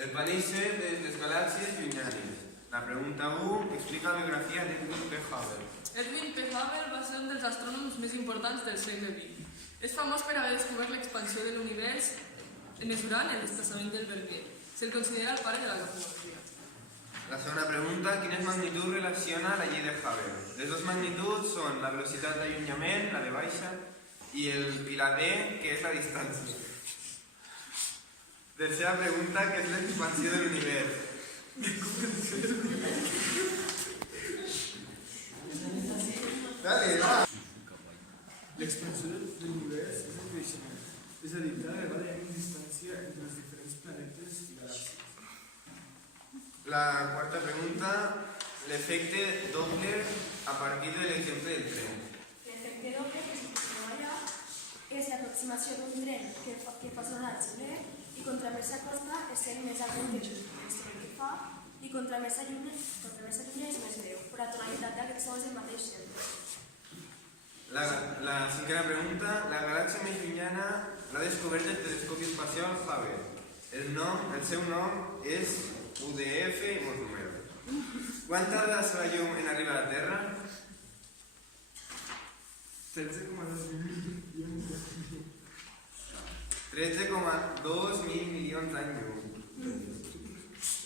El panísser de les galàxies llunyanes. La pregunta 1 explica la biografia d'Edwin P. Hubble. Edwin P. Hubble va ser un dels astrònoms més importants del segle XX. És famós per haver descobert l'expansió de l'univers mesurant el desplaçament del Vernier. Se'l considera el pare de la cosmologia. La segona pregunta, quines magnituds relaciona la llei de Hubble? Les dues magnituds són la velocitat d'allunyament, la de baixa, i la d, que és la distància. Tercera pregunta, què és l'expansió de l'univers? Dale, va! L'expansió de l'univers és el creixement, és a dir, cada vegada hi ha més distància entre els diferents planetes i galàxies. La quarta pregunta, l'efecte Doppler a partir de l'exemple del tren. L'efecte Doppler que es treballa és l'aproximació d'un tren que fa sonar el xiulet i contra més s'acosta és el més agut que fa i contra més s'allunya és més greu, però la tonalitat d'aquest so és el mateix sempre. La cinquena pregunta, la galàxia més llunyana l'ha descobert el telescopi espacial Hubble. El seu nom és UDF i molts números. Quant tarda la seva llum en arribar a la Terra? 13,2 milions 13,2 mil milions d'anys llum.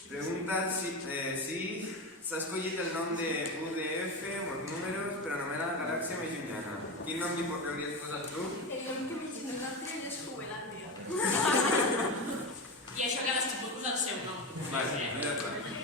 Pregunta 6. S'ha escollit el nom de UDF, molts números, per anomenar la galàxia més llunyana. Quin nom li hauries posat tu? El nom que mig nosaltres és Jubilàndia. I això cadascú pot posar el seu nom. Vale, ja està.